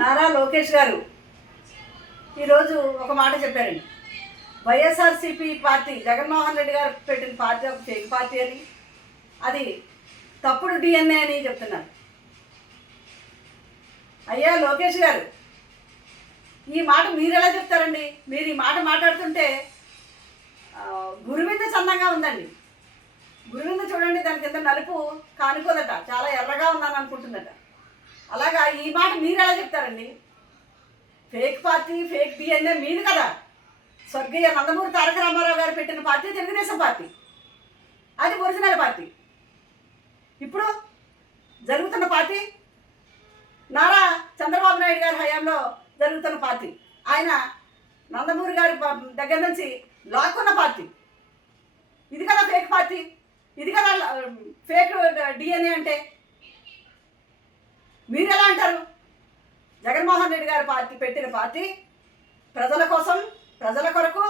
నారా లోకేష్ గారు ఈరోజు ఒక మాట చెప్పారండి. వైఎస్ఆర్సీపీ పార్టీ జగన్మోహన్ రెడ్డి గారు పెట్టిన పార్టీ ఒక ఫేక్ పార్టీ అని, అది తప్పుడు డిఎన్ఏ అని చెప్తున్నారు. అయ్యా లోకేష్ గారు, ఈ మాట మీరు ఎలా చెప్తారండి? మీరు ఈ మాట మాట్లాడుతుంటే గురువింద చందంగా ఉందండి. గురువింద చూడండి, దాని కింద నలుపు కానుకోదట, చాలా ఎర్రగా ఉన్నాను అనుకుంటుందట. అలాగా ఈ మాట మీరు ఎలా చెప్తారండి? ఫేక్ పార్టీ, ఫేక్ డిఎన్ఏ మీది కదా. స్వర్గీయ నందమూరి తారక రామారావు గారు పెట్టిన పార్టీ తెలుగుదేశం పార్టీ, అది ఒరిజినల్ పార్టీ. ఇప్పుడు జరుగుతున్న పార్టీ నారా చంద్రబాబు నాయుడు గారి హయాంలో జరుగుతున్న పార్టీ, ఆయన నందమూరి గారి దగ్గర నుంచి లాక్కున్న పార్టీ. ఇది కదా ఫేక్ పార్టీ, ఇది కదా ఫేక్ డిఎన్ఏ అంటే. మీరు ఎలా అంటారు? జగన్మోహన్ రెడ్డి గారి పార్టీ పెట్టిన పార్టీ ప్రజల కోసం, ప్రజల కొరకు,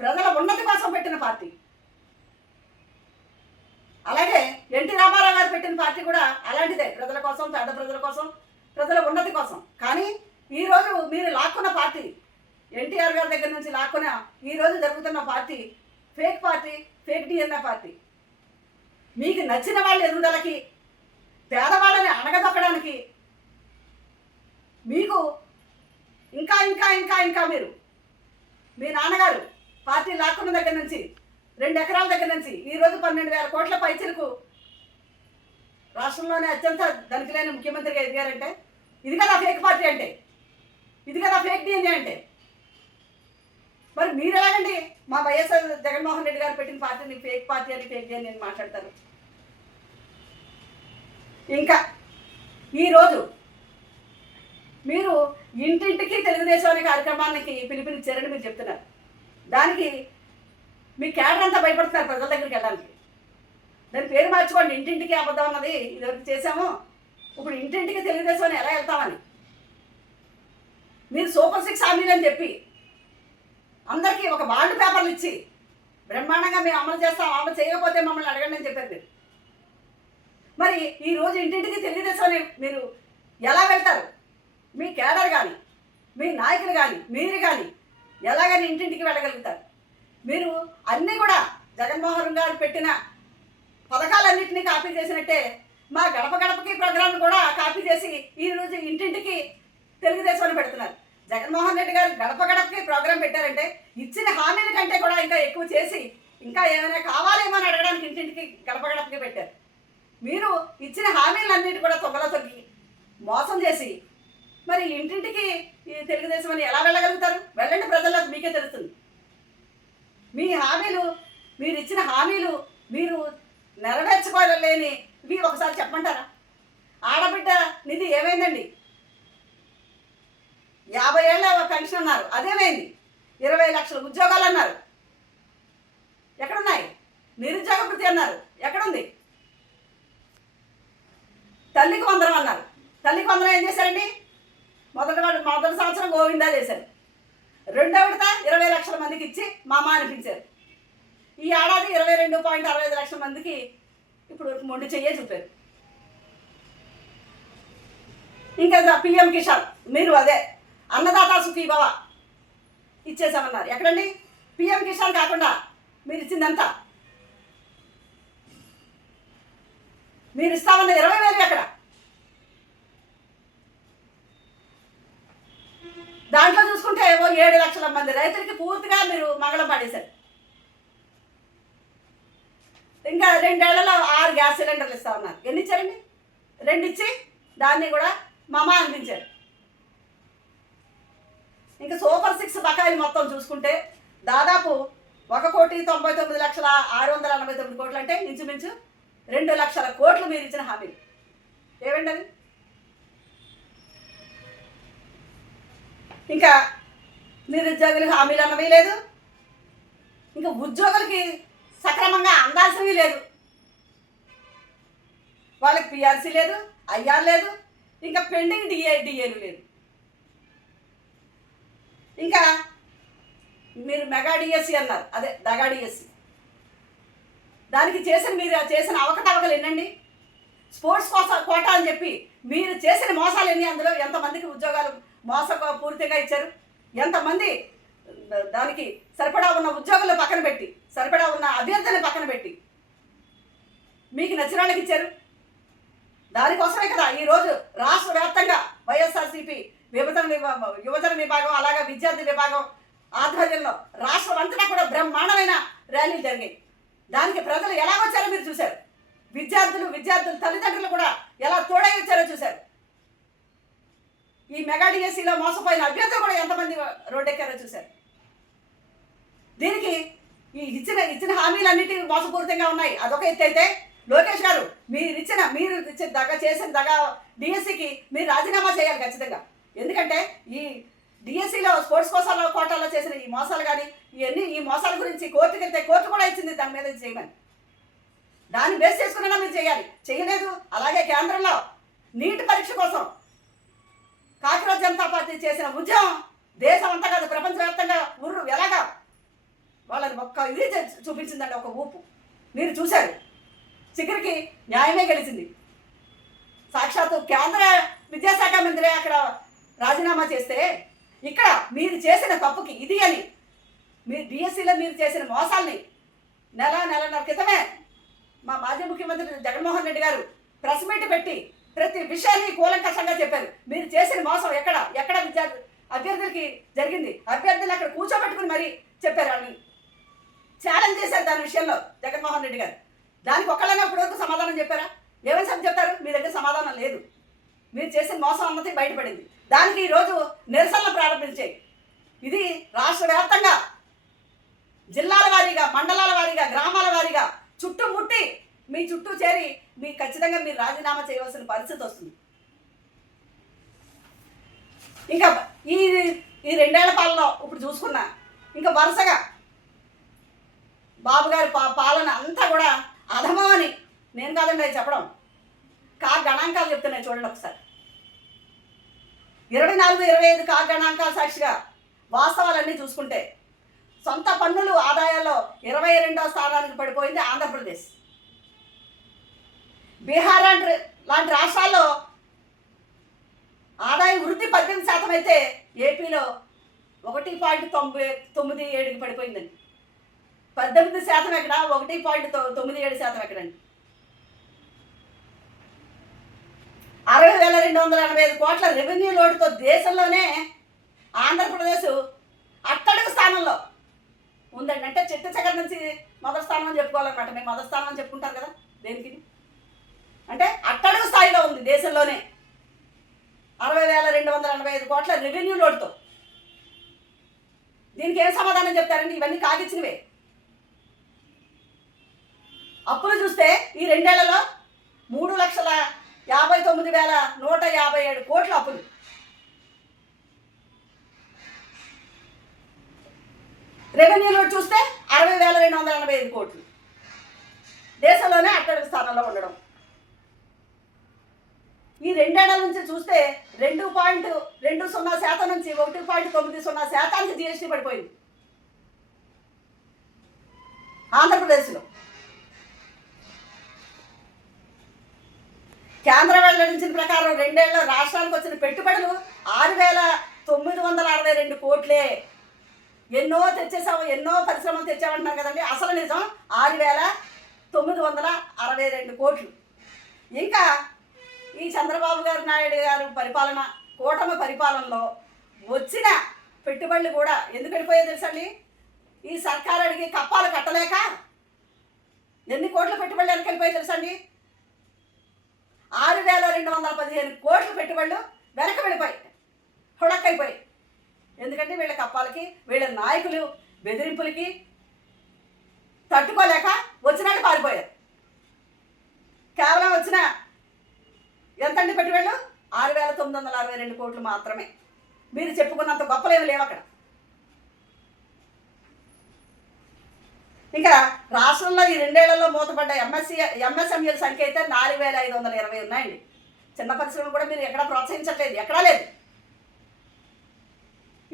ప్రజల ఉన్నతి కోసం పెట్టిన పార్టీ. అలాగే ఎన్టీ రామారావు గారు పెట్టిన పార్టీ కూడా అలాంటిదే, ప్రజల కోసం, పేద ప్రజల కోసం, ప్రజల ఉన్నతి కోసం. కానీ ఈరోజు మీరు లాక్కున్న పార్టీ, ఎన్టీఆర్ గారి దగ్గర నుంచి లాక్కున్న ఈరోజు జరుగుతున్న party fake party, fake DNA party. మీకు నచ్చిన వాళ్ళ ఎదుగుదలకి, పేదవాళ్ళని అణగదొక్కడానికి, మీకు ఇంకా ఇంకా ఇంకా ఇంకా మీరు మీ నాన్నగారు పార్టీ లాక్కున్న దగ్గర నుంచి 2 ఎకరాల దగ్గర నుంచి ఈరోజు 12,000 కోట్ల పైచిలకు రాష్ట్రంలోనే అత్యంత ధనికులైన ముఖ్యమంత్రిగా ఎదిగారంటే ఇది కదా ఫేక్ పార్టీ అంటే, ఇది కదా ఫేక్ డిఎన్ఏ అంటే. మరి మీరు ఎలాగండి మా వైఎస్ఆర్ జగన్మోహన్ రెడ్డి గారు పెట్టిన పార్టీని ఫేక్ పార్టీ అని, ఫేక్ డిఎన్ఏ అని మాట్లాడతారు? ఇంకా ఈరోజు మీరు ఇంటింటికి తెలుగుదేశం అనే కార్యక్రమానికి పిలుపునిచ్చారని మీరు చెప్తున్నారు. దానికి మీ క్యాడర్ అంతా భయపడుతున్నారు ప్రజల దగ్గరికి వెళ్ళడానికి. దాని పేరు మార్చుకోండి, ఇంటింటికి అబద్ధం అన్నది ఇదివరకు చేశాము, ఇప్పుడు ఇంటింటికి తెలుగుదేశం అని ఎలా వెళ్తామని. మీరు సూపర్ 6 హామీలు అని చెప్పి అందరికీ ఒక బాండ్ పేపర్లు ఇచ్చి బ్రహ్మాండంగా మేము అమలు చేస్తాం, అమలు చేయకపోతే మమ్మల్ని అడగండి అని చెప్పారు మీరు. మరి ఈరోజు ఇంటింటికి తెలుగుదేశం అని మీరు ఎలా వెళ్తారు? మీ కేడర్ కానీ, మీ నాయకులు కానీ, మీరు కానీ ఎలాగని ఇంటింటికి వెళ్ళగలుగుతారు? మీరు అన్నీ కూడా జగన్మోహన్ గారు పెట్టిన పథకాలన్నింటినీ కాపీ చేసినట్టే మా గడప గడపకి ప్రోగ్రాం కూడా కాపీ చేసి ఈరోజు ఇంటింటికి తెలుగుదేశం అని పెడుతున్నారు. జగన్మోహన్ రెడ్డి గారు గడప గడపకి ప్రోగ్రాం పెట్టారంటే ఇచ్చిన హామీల కంటే కూడా ఇంకా ఎక్కువ చేసి ఇంకా ఏమైనా కావాలేమో అని అడగడానికి ఇంటింటికి గడప గడపకి పెట్టారు. మీరు ఇచ్చిన హామీలన్నిటి కూడా తొంగలో తొక్కి మోసం చేసి మరి ఇంటింటికి ఈ తెలుగుదేశం అని ఎలా వెళ్ళగలుగుతారు? వెళ్ళండి, ప్రజలకు మీకే తెలుస్తుంది. మీ హామీలు, మీరు ఇచ్చిన హామీలు మీరు నెరవేర్చుకోలేని ఇవి ఒకసారి చెప్పమంటారా? ఆడబిడ్డ నిధి ఏమైందండి? 50 ఏళ్ళ పెన్షన్ అన్నారు, అదేమైంది? 20 లక్షల ఉద్యోగాలు అన్నారు, ఎక్కడున్నాయి? నిరుద్యోగ భృతి అన్నారు, ఎక్కడుంది? తల్లికి వందనం అన్నారు, తల్లికి వందనం ఏం చేశారండి? మొదటి సంవత్సరం గోవిందా చేశారు, రెండో విడత 20 లక్షల మందికి ఇచ్చి మామ అనిపించారు. ఈ ఏడాది 22.65 లక్షల మందికి ఇప్పుడు మొండి చెయ్యే చూపారు. ఇంకా పిఎం కిసాన్ మీరు అదే అన్నదాత సుఖీభవ ఇచ్చేసామన్నారు, ఎక్కడండి? పిఎం కిసాన్ కాకుండా మీరు ఇచ్చిందంతా, మీరు ఇస్తామన్నది 20,000 ఎక్కడ? దాంట్లో చూసుకుంటే 7 లక్షల మంది రైతులకి పూర్తిగా మీరు మంగళం పడేశారు. ఇంకా 2 ఏళ్లలో 6 గ్యాస్ సిలిండర్లు ఇస్తామన్నారు, ఎన్ని ఇచ్చారండి? 2 ఇచ్చి దాన్ని కూడా మామ అనిపించారు. ఇంకా సూపర్ 6 బకాయిలు మొత్తం చూసుకుంటే దాదాపు 1,99,689 కోట్లు, అంటే ఇంచుమించు 2 లక్షల కోట్లు మీరు ఇచ్చిన హామీలు ఏమండి అది? ఇంకా నిరుద్యోగులకు హామీలు అన్నవి లేదు, ఇంకా ఉద్యోగులకి సక్రమంగా అందాల్సినవి లేదు, వాళ్ళకి పిఆర్సీ లేదు, ఐఆర్ లేదు, ఇంకా పెండింగ్ డిఏలు లేదు. ఇంకా మీరు మెగా డిఎస్సి అన్నారు, అదే దగా డిఎస్సి, దానికి మీరు చేసిన అవకతవకలు ఎన్నండి? స్పోర్ట్స్ కోట అని చెప్పి మీరు చేసిన మోసాలు ఎన్ని, అందులో ఎంతమందికి ఉద్యోగాలు పూర్తిగా ఇచ్చారు, ఎంతమంది దానికి సరిపడా ఉన్న ఉద్యోగులు పక్కన పెట్టి, సరిపడా ఉన్న అభ్యర్థులను పక్కన పెట్టి మీకు నచ్చిన వాళ్ళకి ఇచ్చారు. దానికోసమే కదా ఈరోజు రాష్ట్ర వ్యాప్తంగా వైఎస్ఆర్సీపీ యువజన విభాగం అలాగే విద్యార్థి విభాగం ఆధ్వర్యంలో రాష్ట్రం అంతటా కూడా బ్రహ్మాండమైన ర్యాలీలు జరిగాయి. దానికి ప్రజలు ఎలా వచ్చారో మీరు చూశారు. విద్యార్థుల తల్లిదండ్రులు కూడా ఎలా తోడై వచ్చారో చూశారు. ఈ మెగా డిఎస్సిలో మోసపోయిన అభ్యర్థులు కూడా ఎంతమంది రోడ్డెక్కారో చూశారు. దీనికి ఈ ఇచ్చిన హామీలన్నిటి మోసపూరితంగా ఉన్నాయి. అదొక ఎత్తు అయితే, లోకేష్ గారు మీరు చేసిన దగా డిఎస్సికి మీరు రాజీనామా చేయాలి ఖచ్చితంగా. ఎందుకంటే ఈ డిఎస్సిలో స్పోర్ట్స్ కోటాలో చేసిన ఈ మోసాలు కానీ ఈ మోసాల గురించి కోర్టుకి వెళ్తే కోర్టు కూడా ఇచ్చింది దాని మీద చేయమని. దాన్ని బేస్ చేసుకున్నా మీరు చేయాలి. చేయలేదు. అలాగే కేంద్రంలో నీట్ పరీక్ష కోసం కాకినాడ జనతా పార్టీ చేసిన ఉద్యమం దేశం అంతా కాదు ప్రపంచవ్యాప్తంగా ఎలాగా వాళ్ళని ఒక్క ఇది చూపించిందండి, ఒక ఊపు మీరు చూశారు. చివరికి న్యాయమే గెలిచింది. సాక్షాత్తు కేంద్ర విద్యాశాఖ మంత్రి అక్కడ రాజీనామా చేస్తే ఇక్కడ మీరు చేసిన తప్పుకి ఇది అని మీరు డిఎస్సిలో మీరు చేసిన మోసాల్ని నెలన్నర క్రితమే మా మాజీ ముఖ్యమంత్రి జగన్మోహన్ రెడ్డి గారు ప్రెస్ మీట్ పెట్టి ప్రతి విషయాన్ని కూలంకషంగా చెప్పారు. మీరు చేసిన మోసం ఎక్కడ అభ్యర్థులకి జరిగింది, అభ్యర్థులు అక్కడ కూర్చోబెట్టుకుని మరీ చెప్పారు. వాళ్ళని ఛాలెంజ్ చేశారు దాని విషయంలో జగన్మోహన్ రెడ్డి గారు. దానికి ఒక్కళ్ళైనా ఇప్పటివరకు సమాధానం చెప్పారా? ఏమని చెప్తారు? మీ దగ్గర సమాధానం లేదు. మీరు చేసిన మోసం అన్నది బయటపడింది. దానికి ఈరోజు నిరసనలు ప్రారంభించాయి. ఇది రాష్ట్ర వ్యాప్తంగా జిల్లాల వారీగా, మండలాల వారీగా, గ్రామాల వారీగా చుట్టుముట్టి మీ చుట్టూ చేరి ఖచ్చితంగా మీరు రాజీనామా చేయవలసిన పరిస్థితి వస్తుంది. ఇంకా ఈ 2 ఏళ్ల పాలనలో ఇప్పుడు చూసుకున్నా ఇంకా వరుసగా బాబు గారి పాలన అంతా కూడా అధమం అని నేను కాదండి అది చెప్పడం, గణాంకాలు చెప్తున్నాయి చూడండి ఒకసారి. 24-25 గణాంకాల సాక్షిగా వాస్తవాలన్నీ చూసుకుంటే సొంత పన్నులు ఆదాయాల్లో 22వ స్థానానికి పడిపోయింది ఆంధ్రప్రదేశ్. బీహార్ లాంటి రాష్ట్రాల్లో ఆదాయ వృద్ధి 18% అయితే ఏపీలో 1.97కి పడిపోయిందండి. 18% ఎక్కడ, 1.97% ఎక్కడండి. 60,285 కోట్ల రెవెన్యూ లోటుతో దేశంలోనే ఆంధ్రప్రదేశ్ అట్టడుగు స్థానంలో ఉందండి. అంటే చిట్ట చక్కర నుంచి మొదటి స్థానం అని చెప్పుకోవాలన్నమాట. మేము మొదటి స్థానం అని చెప్పుకుంటారు కదా దేనికి, అంటే అట్టడుగు స్థాయిలో ఉంది దేశంలోనే 60,285 కోట్ల రెవెన్యూ లోటుతో. దీనికి ఏం సమాధానం చెప్తారండి? ఇవన్నీ కాగిచ్చినవే. అప్పులు చూస్తే ఈ 2 ఏళ్లలో 3,59,157 కోట్ల అప్పులు. రెవెన్యూ లోటు చూస్తే 60,285 కోట్లు. దేశంలోనే అట్టడుగు స్థానంలో ఉండడం. ఈ 2 ఏళ్ల నుంచి చూస్తే 2.20% నుంచి 1.90% జిఎస్టీ పడిపోయింది ఆంధ్రప్రదేశ్లో. కేంద్రం వెల్లడించిన ప్రకారం 2 ఏళ్ల రాష్ట్రానికి వచ్చిన పెట్టుబడులు 6,962 కోట్లే. ఎన్నో తెచ్చేసాము, ఎన్నో పరిశ్రమలు తెచ్చామంటున్నారు కదండి. అసలు నిజం 6,962 కోట్లు. ఇంకా ఈ చంద్రబాబు నాయుడు గారు పరిపాలన, కూటమి పరిపాలనలో వచ్చిన పెట్టుబడులు కూడా ఎందుకు వెళ్ళిపోయాయో తెలుసండి? ఈ సర్కారు అడిగి కప్పాలు కట్టలేక ఎన్ని కోట్ల పెట్టుబడులు వెనక్కి వెళ్ళిపోయాయో తెలుసండి? 6,215 కోట్ల పెట్టుబడులు వెనక్కి వెళ్ళిపోయి హుడక్కైపోయి. ఎందుకంటే వీళ్ళ కప్పాలకి, వీళ్ళ నాయకులు బెదిరింపులకి తట్టుకోలేక వచ్చినట్టు పారిపోయారు. కేవలం వచ్చిన ఎంతండి పెట్టుబడులు? 6,962 కోట్లు మాత్రమే. మీరు చెప్పుకున్నంత గొప్పలేమి లేవు అక్కడ. ఇంకా రాష్ట్రంలో ఈ 2 ఏళ్లలో మూతపడ్డ ఎంఎస్ఎంఈల సంఖ్య అయితే 4,520 ఉన్నాయండి. చిన్న పరిశ్రమలు కూడా మీరు ఎక్కడా ప్రోత్సహించట్లేదు, ఎక్కడా లేదు.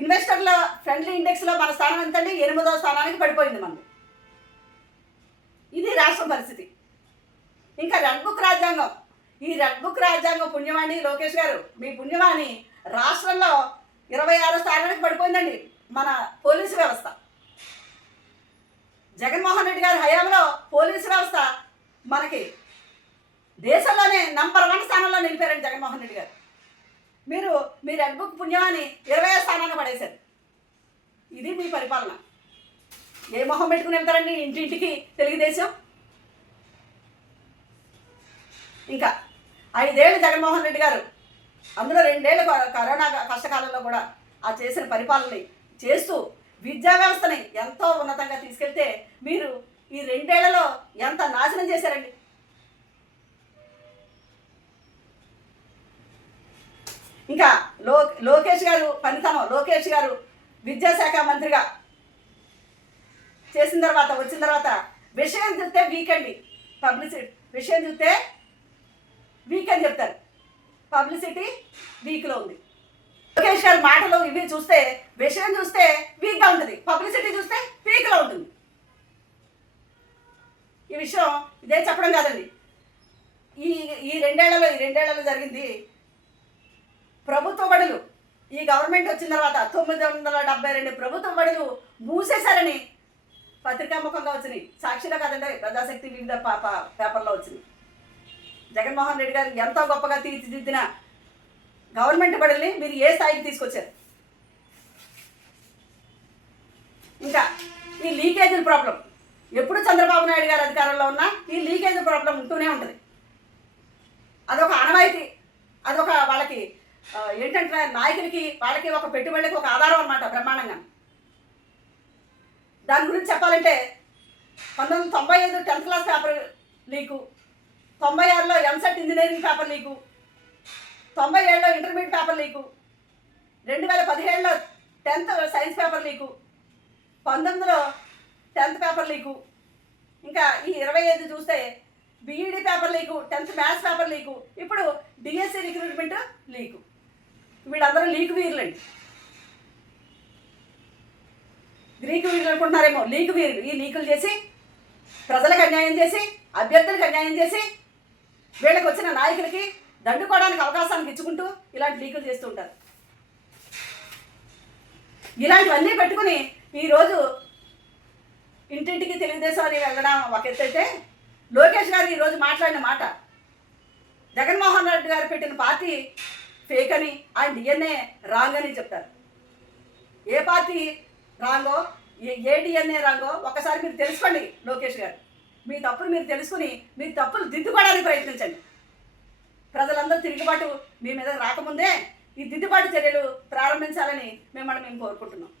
ఇన్వెస్టర్ల ఫ్రెండ్లీ ఇండెక్స్లో మన స్థానం ఎంతండి? 8వ స్థానానికి పడిపోయింది మనది. ఇది రాష్ట్రం పరిస్థితి. ఇంకా రెడ్ బుక్ రాజ్యాంగం ఈ రెడ్ బుక్ రాజ్యాంగం పుణ్యవాణి లోకేష్ గారు, మీ పుణ్యవాణి రాష్ట్రంలో 26వ స్థానానికి పడిపోయిందండి మన పోలీసు వ్యవస్థ. జగన్మోహన్ రెడ్డి గారి హయాంలో పోలీసు వ్యవస్థ మనకి దేశంలోనే నంబర్ 1 స్థానంలో నిలిపారండి జగన్మోహన్ రెడ్డి గారు. మీరు మీ రెడ్ బుక్ పుణ్యవాణి 20వ స్థానాన్ని పడేశారు. ఇది మీ పరిపాలన. ఏ మొహం పెట్టుకుని వెళ్తారండి ఇంటింటికి తెలుగుదేశం? ఇంకా 5 ఏళ్ళు జగన్మోహన్ రెడ్డి గారు, అందులో 2 ఏళ్ళు కరోనా కష్టకాలంలో కూడా ఆ చేసిన పరిపాలనని చేస్తూ విద్యా వ్యవస్థని ఎంతో ఉన్నతంగా తీసుకెళ్తే మీరు ఈ 2 ఏళ్లలో ఎంత నాశనం చేశారండి. ఇంకా లోకేష్ గారు పనితనం, లోకేష్ గారు విద్యాశాఖ మంత్రిగా చేసిన తర్వాత వచ్చిన తర్వాత విషయం చూస్తే వీక్ అండి, పబ్లిసిటీ విషయం చూస్తే వీక్ అని చెప్తారు, పబ్లిసిటీ వీక్లో ఉంది. లోకేష్ గారి మాటలు ఇవి చూస్తే విషయం చూస్తే వీక్గా ఉంటుంది, పబ్లిసిటీ చూస్తే వీక్లో ఉంటుంది. ఈ విషయం ఇదే చెప్పడం కాదండి, ఈ రెండేళ్లలో జరిగింది. ప్రభుత్వ బడులు ఈ గవర్నమెంట్ వచ్చిన తర్వాత 972 ప్రభుత్వ బడులు మూసేశారని పత్రికాముఖంగా వచ్చినాయి. సాక్షిలో కాదండి, ప్రజాశక్తి వివిధ పేపర్లో వచ్చింది. జగన్మోహన్ రెడ్డి గారు ఎంతో గొప్పగా తీర్చిదిద్దిన గవర్నమెంట్ బడుల్ని మీరు ఏ స్థాయికి తీసుకొచ్చారు? ఇంకా ఈ లీకేజీల ప్రాబ్లం, ఎప్పుడు చంద్రబాబు నాయుడు గారు అధికారంలో ఉన్నా ఈ లీకేజ్ ప్రాబ్లం ఉంటూనే ఉంటుంది. అదొక ఆనవాయితీ, అదొక వాళ్ళకి ఏంటంటే నాయకులకి వాళ్ళకి ఒక పెట్టుబడికి ఒక ఆధారం అన్నమాట బ్రహ్మాండంగా. దాని గురించి చెప్పాలంటే 1995 10th క్లాస్ పేపర్ లీకు, 96లో ఎంసెట్ ఇంజనీరింగ్ పేపర్ లీకు, 97లో ఇంటర్మీడియట్ పేపర్ లీకు, 2017లో 10th సైన్స్ పేపర్ లీకు, 19లో 10th పేపర్ లీకు, ఇంకా ఈ 25 చూస్తే B Ed paper leak, 10th maths paper leak, ఇప్పుడు డిఎస్సి రిక్రూట్మెంట్ లీకు. వీళ్ళందరూ లీకు వీరులండి. గ్రీకు వీరులు అనుకుంటున్నారేమో, లీకు వీరులు. ఈ లీకులు చేసి ప్రజలకు అన్యాయం చేసి, అభ్యర్థులకు అన్యాయం చేసి, వీళ్ళకి వచ్చిన నాయకులకి దండుకోవడానికి అవకాశానికి ఇచ్చుకుంటూ ఇలాంటి లీకులు చేస్తూ ఉంటారు. ఇలాంటివన్నీ పెట్టుకుని ఈరోజు ఇంటింటికి తెలుగుదేశం అని వెళ్ళడం ఒక ఎత్తు అయితే, లోకేష్ గారు ఈరోజు మాట్లాడిన మాట, జగన్మోహన్ రెడ్డి గారు పెట్టిన పార్టీ ఫేక్ అని, ఆయన డిఎన్ఏ రాంగ్ అని చెప్తారు. ఏ పార్టీ రాంగో, ఏ డిఎన్ఏ రాంగో ఒక్కసారి మీరు తెలుసుకోండి లోకేష్ గారు. మీ తప్పులు మీరు తెలుసుకుని మీ తప్పులు దిద్దుకోవడానికి ప్రయత్నించండి. ప్రజలందరూ తిరుగుబాటు మీ మీద రాకముందే ఈ దిద్దుబాటు చర్యలు ప్రారంభించాలని మేము కోరుకుంటున్నాం.